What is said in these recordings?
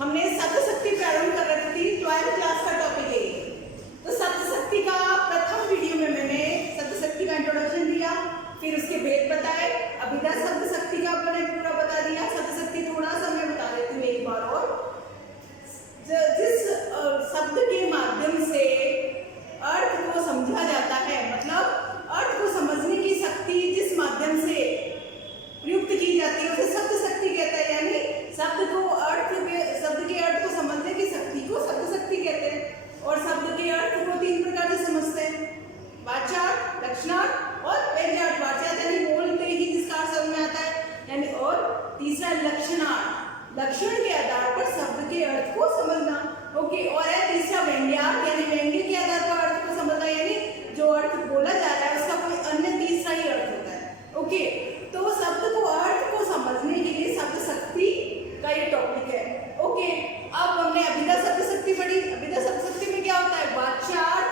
हमने शब्द शक्ति प्रारंभ कर रखी थी, 12th क्लास का टॉपिक है। तो शब्द शक्ति का प्रथम वीडियो में मैंने शब्द शक्ति का इंट्रोडक्शन दिया, फिर उसके भेद बताए। अभिधा शब्द शक्ति का मैंने पूरा बता दिया। शब्द शक्ति थोड़ा सा मैं बता देती हूँ एक बार और। जिस शब्द के माध्यम से अर्थ को समझा जाता है, मतलब अर्थ को समझने की शक्ति जिस माध्यम से प्रयुक्त की जाती है उसे शब्द शक्ति कहते हैं। यानी शब्द के अर्थ को समझने की शक्ति को शब्द शक्ति कहते हैं। और शब्द के अर्थ को तीन प्रकार से समझते हैं, वाच्यार्थ, लक्षणार्थ और व्यंग्यार्थ। वाच्यार्थ यानी बोलते ही जिसका अर्थ समझ में आता है, यानी और तीसरा लक्षणार्थ, लक्षण के आधार पर शब्द के अर्थ को समझना। ओके। और है तीसरा व्यंग्यार्थ, यानी व्यंग्य के आधार पर अर्थ को समझना, यानी जो अर्थ बोला जा रहा है उसका कोई अन्य तीसरा ही अर्थ होता है। ओके। तो शब्द को अर्थ को समझने के लिए शब्द शक्ति का ये टॉपिक है। ओके। अब हमने अभिधा शब्द शक्ति पढ़ी। अभिधा शब्द शक्ति में क्या होता है? वाच्यार्थ,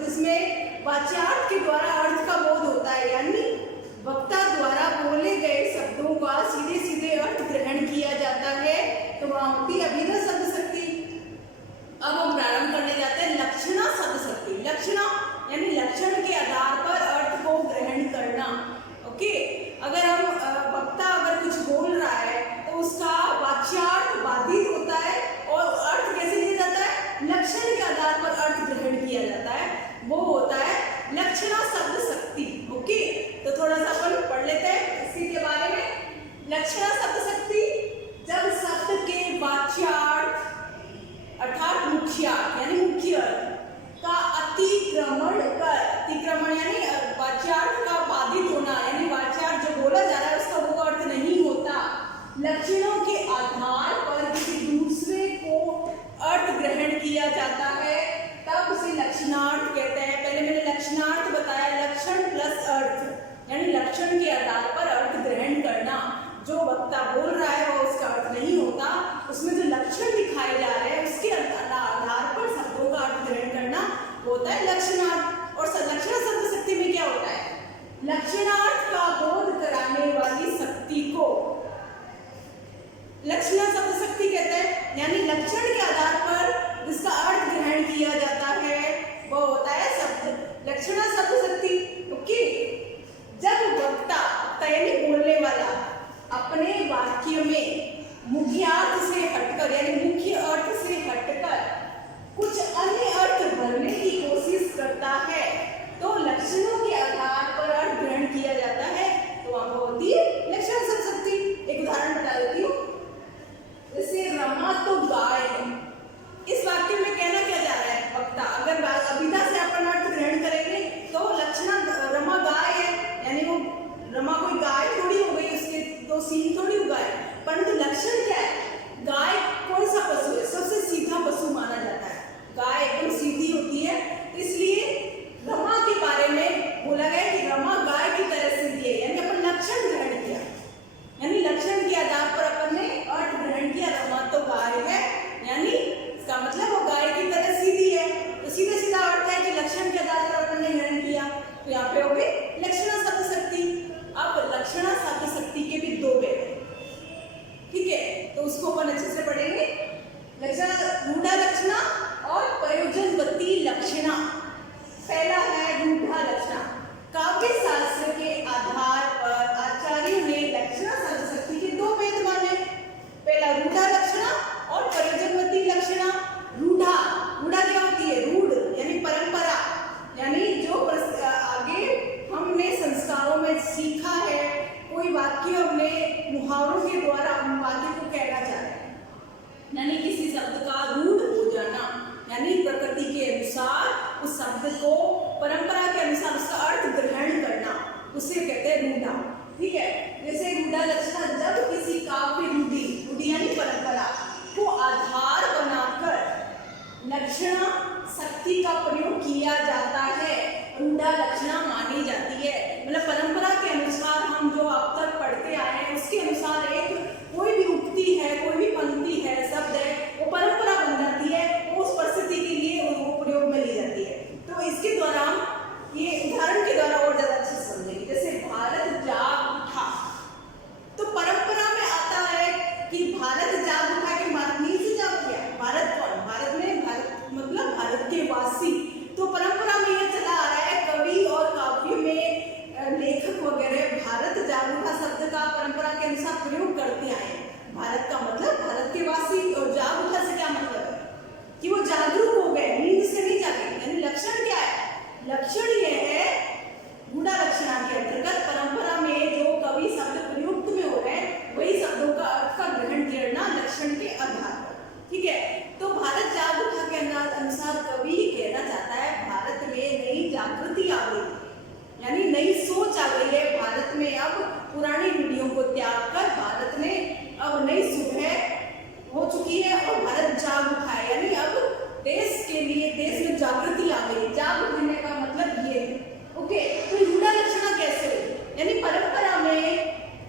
जिसमें वाच्यार्थ के द्वारा अर्थ का बोध होता है, यानी वक्ता द्वारा बोले गए शब्दों का सीधे सीधे अर्थ ग्रहण किया जाता है, तो वहां होती है अभिधा शब्द शक्ति। अब हम प्रारंभ करने जाते हैं लक्षणा शब्द शक्ति। लक्षणा यानी लक्षण के आधार पर अर्थ को ग्रहण करना। ओके। अगर हम वक्ता अगर कुछ बोल रहा है तो उसका वाच्यार्थ बाधित होता है और अर्थ कैसे लिया जाता है? लक्षण के आधार पर अर्थ ग्रहण किया जाता है, वो होता है लक्षणा शब्द शक्ति। ओके। तो थोड़ा सा अपन पढ़ लेते हैं इसी के बारे में। लक्षणा शब्द शक्ति, जब शब्द के वाच्यार्थ अर्थात मुख्यार्थ यानी मुख्य अर्थ का अतिक्रमण यानी वाच्यार्थ का बाधित होना, यानी वाच्यार्थ जो बोला जा रहा है उसका वो अर्थ नहीं होता, लक्षणों के आधार पर किसी दूसरे को अर्थ ग्रहण किया जाता है, तब उसे लक्षणार्थ कहते हैं। पहले मैंने लक्षणार्थ बताया, लक्षण प्लस अर्थ, यानी लक्षण के आधार पर अर्थ ग्रहण करना। जो वक्ता बोल रहा है वो उसका अर्थ नहीं होता, उसमें जो लक्षण दिखाए जा रहे हैं उसके आधार पर शब्दों का अर्थ ग्रहण करना होता है लक्षणार्थ। और लक्षण शब्द शक्ति में क्या होता है? लक्षणार्थ का बोध कराने वाली शक्ति को लक्षणा शब्द शक्ति कहते हैं। यानी लक्षण के आधार पर जिसका अर्थ ग्रहण किया जाता है वो होता है शब्द लक्षणा शब्द शक्ति। ओके। जब वक्ता यानी बोलने वाला अपने वाक्य में मुख्यार्थ से हटकर यानी मुख्य अर्थ से हटकर कुछ अन्य अर्थ भरने की कोशिश करता है तो लक्षणों के आधार पर अर्थ ग्रहण किया जाता है, तो वहां होती है लक्षण शब्द शक्ति। एक उदाहरण बता देती हूँ, जैसे रमा तो गाय है। इस वाक्य में कहना क्या जा रहा है वक्ता? अगर अभिधा से अपन अर्थ ग्रहण करेंगे तो लक्षण रमा गाय है, यानी वो रमा कोई गाय थोड़ी हो गई, उसके दो सींग थोड़ी हो गए, परंतु लक्षण क्या है? गाय कौन सा पशु है? सबसे सीधा पशु माना जाता है, गाय एकदम सीधी होती है, इसलिए रमा के बारे में बोला गया कि रमा गाय की तरह सीधी है, यानी अपन लक्षण ग्रहण किया, यानी लक्षण के आधार पर अपन ने अर्थ ग्रहण किया, रमा तो गाय है, यानी इसका मतलब वो गाय की तरह सीधी है, तो सीधा सीधा अर्थ है कि लक्षण के आधार पर अपन ने ग्रहण किया, तो यहाँ पे हो गई लक्षणा शब्द शक्ति। अब लक्षणा शब्द शक्ति के भी दो भेद हैं, ठीक है, तो उसको अपन अच्छे से पढ़ेंगे। लक्षण रूढ़ा लक्षणा और प्रयोजनवती लक्षणा। पहला है रूढ़ा लक्षणा। काव्य शास्त्र के आधार पर आचार्यों ने लक्षणा शब्द शक्ति के दो भेद माने। पहला रूढ़ा लक्षणा और प्रयोजनवती लक्षणा। रूढ़ा क्या होती है? रूढ़ यानी परंपरा, यानी जो आगे हमने संस्कारों में सीखा है, कोई वाक्य हमने मुहावरों के द्वारा हम वाक्य को कहना चाह रहे हैं, यानी किसी शब्द का रूढ़ हो जाना, यानी प्रकृति के अनुसार उस शब्द को परंपरा के अनुसार उसका अर्थ ग्रहण करना, उसे कहते हैं रूढ़ा। ठीक है। जैसे रूढ़ा लक्षणा, जब किसी काव्य रूढ़ी यानी परंपरा को आधार बनाकर लक्षणा शक्ति का प्रयोग किया जाता है, रूढ़ा लक्षणा मानी जाती है। मतलब परंपरा के अनुसार हम जो अब तक पढ़ते आए हैं उसके अनुसार एक कोई भी उक्ति है, कोई भी पंक्ति है, शब्द है, वो परंपरा बन जाती है, वो उस परिस्थिति के लिए वो प्रयोग में ली जाती है। तो इसके द्वारा ये उदाहरण के द्वारा और ज्यादा अच्छे से समझेंगे। जैसे भारत का मतलब भारत के वासी, और जाग उठा से क्या मतलब है कि वो जागरूक हो गए, नींद से नहीं जागे। यानी लक्षण क्या है? लक्षण ये है गूढ़ा लक्षणा के अंतर्गत परंपरा में जो कवि शब्द प्रयुक्त में हो रहे हैं वही शब्दों का अर्थ का ग्रहण करना लक्षण के आधार पर। ठीक है, तो भारत जाग उठा के अनुसार कवि कहना चाहता है भारत में नई जागृति आ गई, यानी नई सोच आ गई है भारत में। अब पुरानी पीढ़ियों को त्याग कर भारत में अब नई सुबह हो चुकी है और भारत जाग उठा है, यानी अब देश के लिए देश में जागृति आ गई। जाग उठने का मतलब ये है। ओके, तो गूढ़ा लक्षणा कैसे हुई? यानी परंपरा में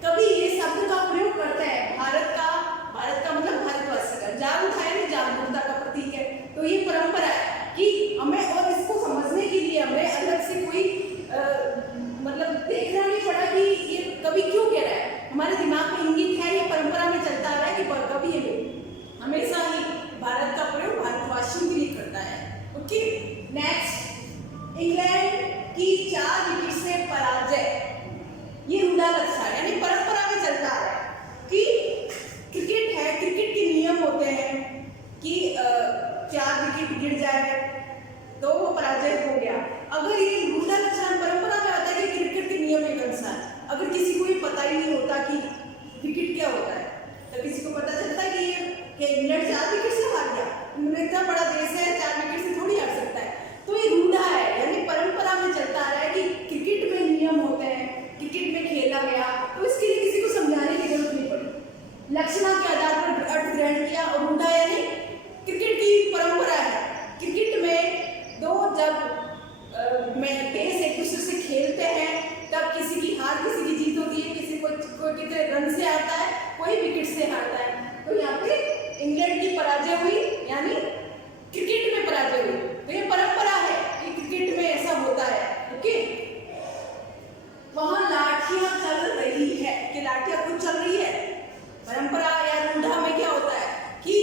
कभी ये शब्द का प्रयोग करते हैं भारत का मतलब भारतवासी का, जाग उठा यानी जागरूकता का प्रतीक है। तो ये परंपरा है कि हमें, और इसको समझने के लिए हमें अलग से कोई मतलब देखना नहीं पड़ा कि ये कवि क्यों कह रहा है। हमारे दिमाग में इंगित है, ये परंपरा में चलता आ रहा है कि कवि ये हमेशा ही भारत का प्रयोग भारतवासियों के लिए करता है। ओके, नेक्स्ट, इंग्लैंड की 4 विकेट से पराजय, ये गूढ़ा लक्षण यानी परंपरा में चलता आ रहा है कि क्रिकेट है, क्रिकेट के नियम होते हैं कि 4 विकेट गिर जाए तो वो पराजय हो गया। अगर ये गूढ़ा लक्षण परंपरा में आता है कि क्रिकेट के नियम के अनुसार अगर किसी को ये पता ही नहीं होता कि विकेट क्या होता है, तो किसी को पता चलता है कि इंग्लैंड 4 विकेट से हार गया, इंग्लैंड इतना बड़ा देश है 4 विकेट से थोड़ी हार सकता है। तो ये गूढ़ा है, यानी परंपरा में चलता आ रहा है कि क्रिकेट में नियम होते हैं, क्रिकेट में खेला गया, तो इसके लिए किसी को समझाने की जरूरत नहीं पड़ी। लक्षणा के आधार पर अर्थ ग्रहण किया। और गूढ़ा यानी क्रिकेट की परंपरा है, क्रिकेट में जब देश एक दूसरे से खेलते हैं तब किसी की हार किसी की जीत होती है, किसी को कोई कितने रन से आता है, कोई विकेट से हारता है। तो यहाँ पे इंग्लैंड की पराजय हुई, यानी क्रिकेट में पराजय हुई। तो ये परंपरा है कि क्रिकेट में ऐसा होता है। ओके, वहां लाठियां चल रही है, कि लाठियां खुद चल रही है। परंपरा या गूढ़ा में क्या होता है कि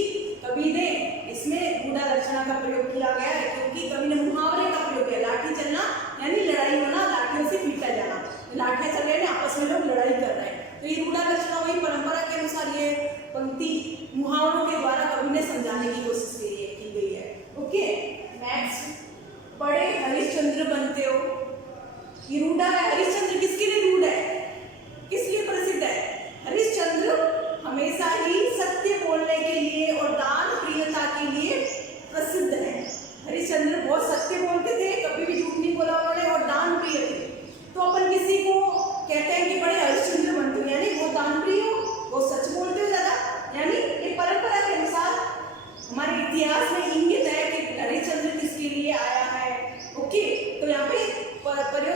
कवि ने इसमें गूढ़ा लक्षणा का प्रयोग किया गया है, क्योंकि कवि ने मुहावरे का प्रयोग किया। लाठी चलना यानी लड़ाई होना, लाठियों से पीटा जाना, लाठियां चल रही है, आपस में लोग लड़ाई कर रहे हैं। तो ये गूढ़ा लक्षणा वही परंपरा के अनुसार ये पंक्ति मुहावरों के द्वारा कवि ने समझाने की कोशिश की गई है। ओके, नेक्स्ट, बड़े हरिश्चंद्र बनते हो, ये रूढ़ है। हरिश्चंद्र किसके लिए रूढ़ है, किस लिए प्रसिद्ध है? हरिश्चंद्र हमेशा ही सत्य बोलने के लिए और दान प्रियता के लिए प्रसिद्ध है। हरिश्चंद्र बहुत सत्य बोलते थे, कभी भी झूठ नहीं बोला उन्होंने, और दान प्रिय थे। तो अपन किसी को कहते हैं कि बड़े हरिश्चंद्र बनते हो, यानी वो दान प्रिय हो, वो सच बोलते हो ज्यादा। यानी ये परंपरा के अनुसार हमारे इतिहास में इंगित है कि हरिश्चंद्र किसके लिए आया है। ओके, तो यहाँ पे परंपरा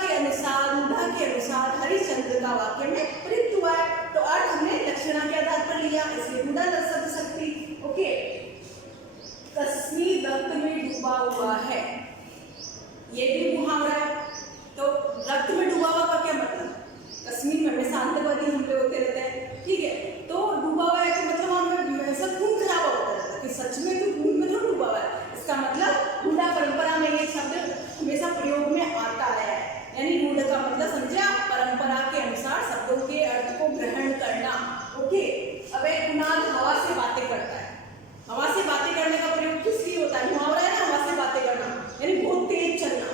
के अनुसार, गूढ़ा के अनुसार हरिश्चंद्र का वाक्य में प्रयुक्त हुआ है। तो अर्थ हमने लक्षणा के आधार पर लिया, इसलिए गूढ़ा शब्द शक्ति। ओके, कश्मीर रक्त में डूबा हुआ है, ये भी मुहावरा है। तो रक्त में डूबा हुआ का क्या मतलब? कश्मीर में हमेशा आतंकवादी हमले होते रहते हैं, ठीक है, तो डूबा हुआ है तो मतलब हमें सब खून खराबा होता रहता है कि सच में तो खून में तो डूबा हुआ है। इसका मतलब गूढ़ा परंपरा में ये शब्द हमेशा प्रयोग में आता है। यानी गूढ़ का मतलब समझे आप, परंपरा के अनुसार शब्दों के अर्थ को ग्रहण करना। ओके, अब एक कुणाल हवा से बातें करता है। हवा से बातें करने का प्रयोग किस लिए होता है? मुहावरा है ना, हवा से बातें करना, यानी बहुत तेज चलना,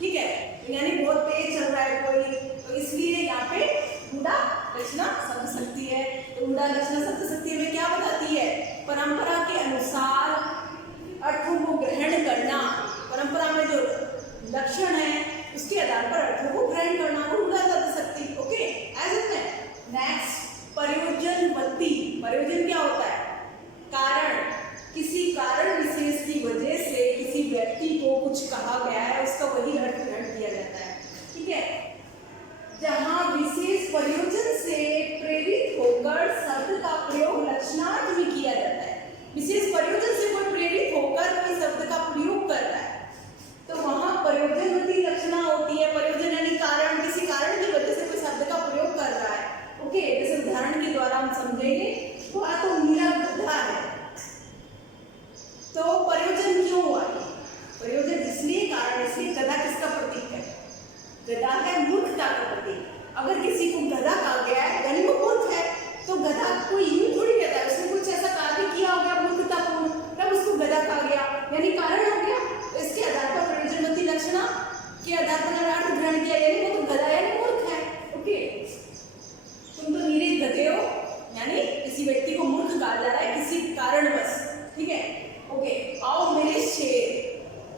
ठीक है, यानी बहुत तेज चल रहा है कोई, तो इसलिए यहाँ पे गूढ़ा लक्षणा शब्द शक्ति है। तो गूढ़ा लक्षणा शब्द शक्ति में क्या बताती है? परंपरा के अनुसार अर्थों को ग्रहण करना, परंपरा में जो लक्षण है उसके आधार पर अर्थों को ग्रहण करना, गूढ़ा शब्द शक्ति। ओके, ऐसे नेक्स्ट, प्रयोजनवती। प्रयोजन क्या होता है? कारण, किसी कारण विशेष की वजह से किसी व्यक्ति को कुछ कहा गया है, उसका वही अर्थ ग्रहण किया जाता है, ठीक है। जहां विशेष प्रयोजन से प्रेरित होकर शब्द का प्रयोग लक्षणार्थ में किया जाता है। कहा जा रहा है किसी कारणवश, ठीक है। ओके, आओ मेरे शेर,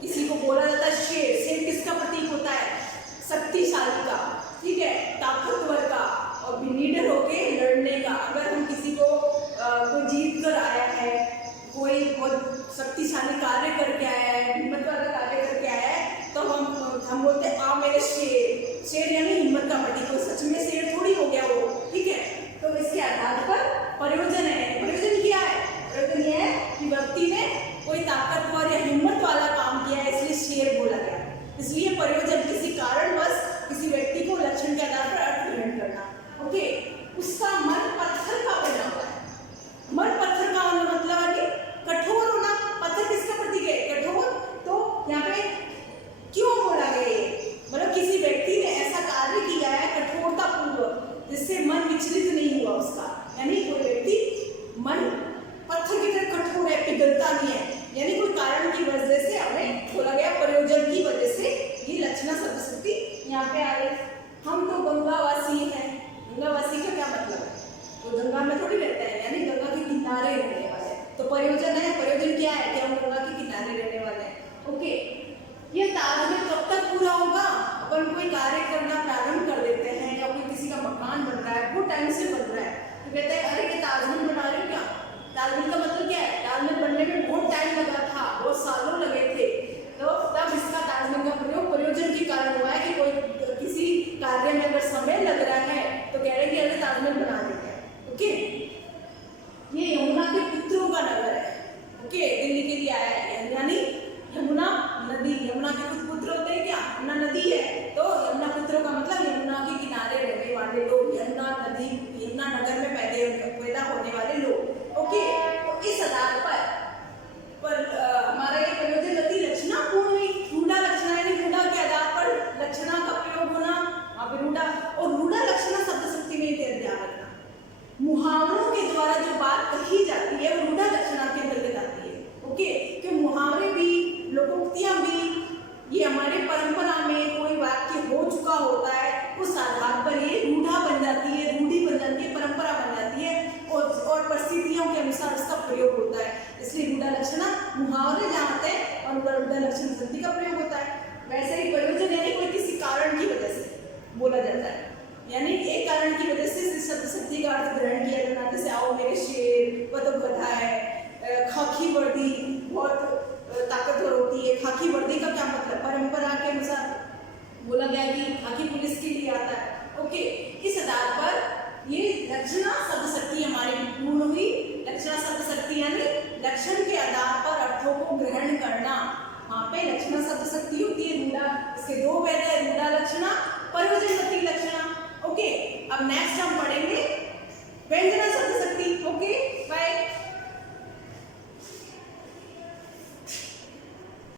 किसी को बोला जाता है शेर। शेर किसका प्रतीक होता है? शक्तिशाली का, ठीक है, ताकतवर का, और लीडर होके लड़ने का। अगर हम किसी को कोई जीत कर आया है, कोई बहुत शक्तिशाली कार्य करके आया है, हिम्मत वाला कार्य करके आया है, तो हम बोलते हैं आ मेरे शेर। शेर यानी हिम्मत का प्रतीक। तो सच में शेर थोड़ी हो गया वो, ठीक है। तो इसके आधार पर प्रयोजन है। प्रयोजन क्या है? प्रयोजन यह है कि व्यक्ति ने कोई ताकतवर या हिम्मत वाला काम किया है, इसलिए शेर बोला गया। इसलिए प्रयोजन किसी कारणवश किसी व्यक्ति को लक्षण के आधार पर अर्थ ग्रहण करना। ओके, उसका मन पत्थर का बना हुआ है। मन पत्थर का मतलब है कि कठोर होना। पत्थर किसका प्रतीक है? कठोर। तो यहाँ पे क्यों बोला गया ये? मतलब किसी व्यक्ति ने ऐसा कार्य किया है कठोरता पूर्वक जिससे मन विचलित नहीं हुआ उसका, यानी कोई व्यक्ति मन पत्थर की तरह कठोर है, पिघलता नहीं है, यानी कोई कारण की वजह से हमें बोला गया, प्रयोजन की वजह से ये लक्षणा शब्द शक्ति यहाँ पे आ रही। हम तो गंगावासी हैं। गंगावासी का क्या मतलब है? तो गंगा में थोड़ी रहता है, यानी गंगा के किनारे रहने वाले। तो प्रयोजन है, प्रयोजन क्या है कि हम गंगा के किनारे रहने वाले हैं। ओके, ये ताजमहल कब तक पूरा होगा? अपन कोई कार्य करना प्रारंभ कर देते हैं या कोई किसी का मकान बन रहा है, वो टाइम से बन रहा है, तो कहते हैं अरे ये ताजमहल बना रहे हो क्या? ताजमहल का मतलब क्या है? ताजमहल बनने में बहुत टाइम लगा था, बहुत सालों लगे थे, तो तब इसका ताजमहल का प्रयोग प्रयोजन के कारण हुआ है कि कोई किसी कार्य में अगर समय लग रहा है तो कह रहे हैं कि अरे ताजमहल बना देते हैं। ओके, ये यमुना के पुत्रों का नगर है। ओके, दिल्ली के लिए आया है, यानी यमुना नदी। यमुना के कुछ पुत्र होते हैं क्या? यमुना नदी है, तो यमुना पुत्रों का मतलब यमुना के किनारे रहने वाले लोग, यमुना नदी, यमुना नगर में पैदा होने वाले लोग। ओके, तो इस आधार पर हमारा ये प्रयोजन गति लक्षणा पूर्ण हुई। रूढ़ा लक्षणा यानी रूढ़ा के आधार पर लक्षणा का प्रयोग होना, वहाँ पे रूढ़ा। और रूढ़ा लक्षणा शब्द शक्ति में ध्यान रखना, मुहावरों के द्वारा जो बात कही जाती है वो रूढ़ा लक्षणा के अंतर्गत आती है। ओके, कि मुहावरे भी, लोकोक्तियां भी, ये हमारे परंपरा में कोई वाक्य हो चुका होता है, उस आधार पर ये रूढ़ा बन जाती है, रूढ़ी बन जाती है, परंपरा बन जाती है, और परिस्थितियों के अनुसार उसका प्रयोग होता है। इसलिए रूढ़ा लक्षणा मुहावरे जहाँ होते हैं और रूढ़ा लक्षण शक्ति का प्रयोग होता है। वैसे ही प्रयोजन यानी कोई किसी कारण की वजह से बोला जाता है, यानी एक कारण की वजह से शब्द शक्ति का अर्थ ग्रहण किया जाता है। जैसे आओ मेरे शेर, वह तो गधा है। खाकी वर्दी बहुत ताकतवर होती है। खाकी वर्दी का क्या मतलब? परंपरा के अनुसार बोला गया कि खाकी पुलिस के लिए आता है। ओके, इस आधार पर ये लक्षणा शब्द शक्ति हमारी पूर्ण हुई। लक्षणा शब्द शक्ति यानी लक्षण के आधार पर अर्थों को ग्रहण करना, वहाँ पे लक्षणा शब्द शक्ति होती है।